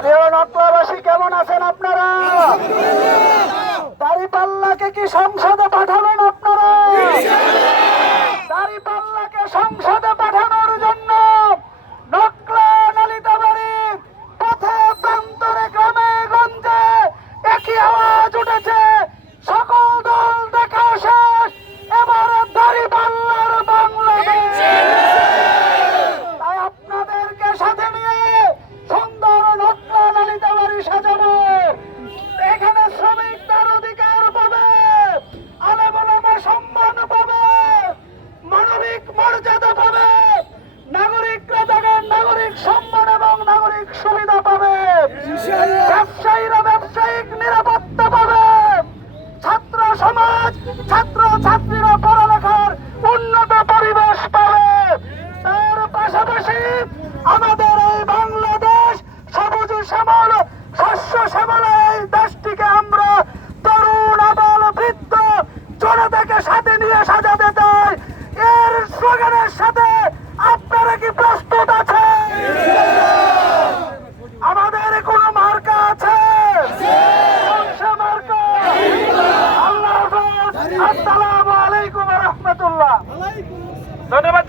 প্রিয় কেমন আছেন আপনারা? দাড়িপাল্লাকে কি সংসদে পাঠাবেন আপনারা? দাড়িপাল্লাকে সংসদে পাঠানোর জন্য নকলা পথে প্রান্তরে গ্রামে গঞ্জে একই আওয়াজ উঠেছে। ব্যবসায়ীরা ব্যবসায়িক নিরাপত্তা পাবে। ছাত্র সমাজ, ছাত্র ছাত্রীরা পড়ালেখার উন্নত পরিবেশ পাবে। তার পাশাপাশি আমাদের এই বাংলাদেশ সবুজ শ্যামল, শস্য শ্যামল এই দেশটিকে আমরা তরুণ, আবাল, বৃদ্ধ, জনতাকে সাথে নিয়ে সাজাতে চাই। এর স্লোগানের সাথে ধন্যবাদ।